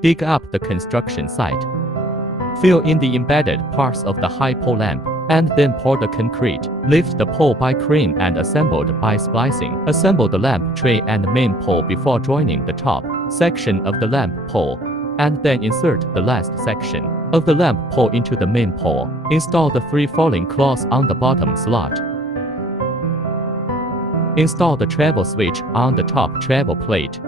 Dig up the construction site. Fill in the embedded parts of the high pole lamp, and then pour the concrete. Lift the pole by crane and assemble it by splicing. Assemble the lamp tray and main pole before joining the top section of the lamp pole, and then insert the last section of the lamp pole into the main pole. Install the 3 falling cloths on the bottom slot. Install the travel switch on the top travel plate.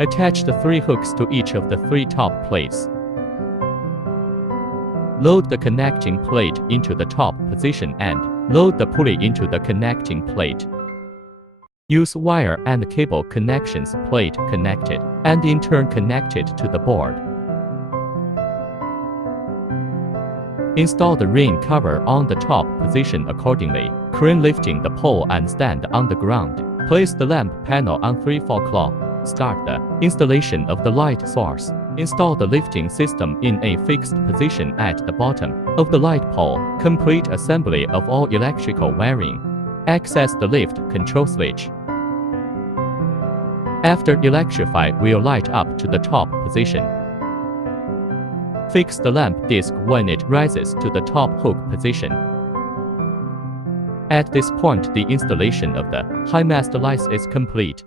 Attach the 3 hooks to each of the 3 top plates. Load the connecting plate into the top position and load the pulley into the connecting plate. Use wire and cable connections plate connected, and in turn connected to the board. Install the rain cover on the top position accordingly, crane lifting the pole and stand on the ground. Place the lamp panel on 3/4 claw. Start the installation of the light source. Install the lifting system in a fixed position at the bottom of the light pole. Complete assembly of all electrical wiring. Access the lift control switch. After electrify will light up to the top position. Fix the lamp disc when it rises to the top hook position. At this point, the installation of the high-mast lights is complete.